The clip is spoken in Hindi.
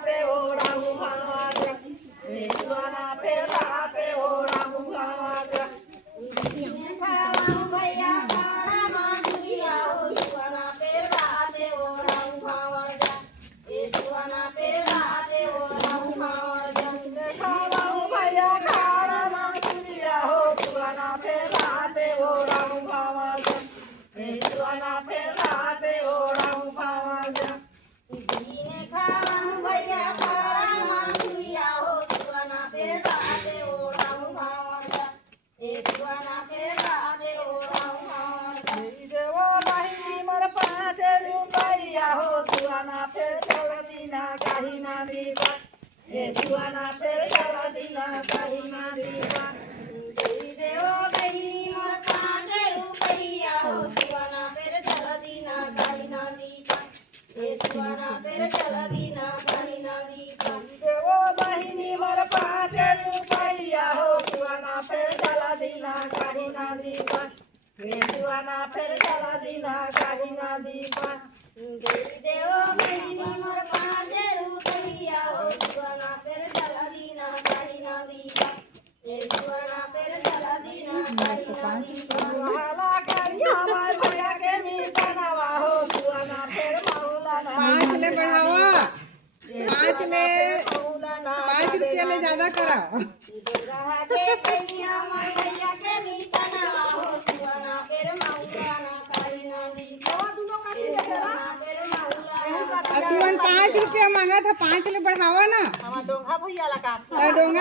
लाते ओड़ा मुहावा जा सुहाना फिर लाते ओड़ा मुहावा जा भैया खाना मांगुरिया हो सुहाना फिर लाते ओड़ा मुहावा जा सुहाना फिर लाते ओड़ा मुहावा जा भैया खाना मांगुरिया हो सुहाना फिर लाते ओड़ा मुहावा जा सुहाना फिर लाते ओड़ा मुहावा जा भैया खाना मांगुरिया हो सुहाना फिर लाते ओड़ा मुहावा जा सुहाना फिर लाते ओड़ा मुहावा जा देवो बहिनी मोर 5 रुपया हो सुहाना फिर चल दीना कहीं ना दीवा सुहाना फिर चल दीना कहीं ना दीवा देवो बहिनी मोर 5 रुपया हो सुहाना फिर चल दीना कहीं ना दीवा सुहाना फिर चल दीना कहीं ना दीवा देवो बहिनी मोर 5 रुपया हो सुहाना फिर चल दीना कहीं ना दीवा सुहाना फिर चल दीना कहीं ना दीवा देवो बहिनी मोर 5 रुपया हो सुहाना फिर चल दीना कहीं ना दीवा सुहाना फिर चल दीना कहीं ना दीवा हाला करिया मार भैया के मीठनवा हो सुहाना फिर मौलाना 5 ले बढ़ावा 5 ले 5 रुपया ले ज्यादा कराओ के भैया मोर भैया के मीठनवा हो सुहाना फिर मौलाना कहीं ना दीवा सुहाना फिर मौलाना तुमन 5 रुपया मांगा था 5 ले बढ़ावा ना हमार डोंगा भैया लगा डोंगा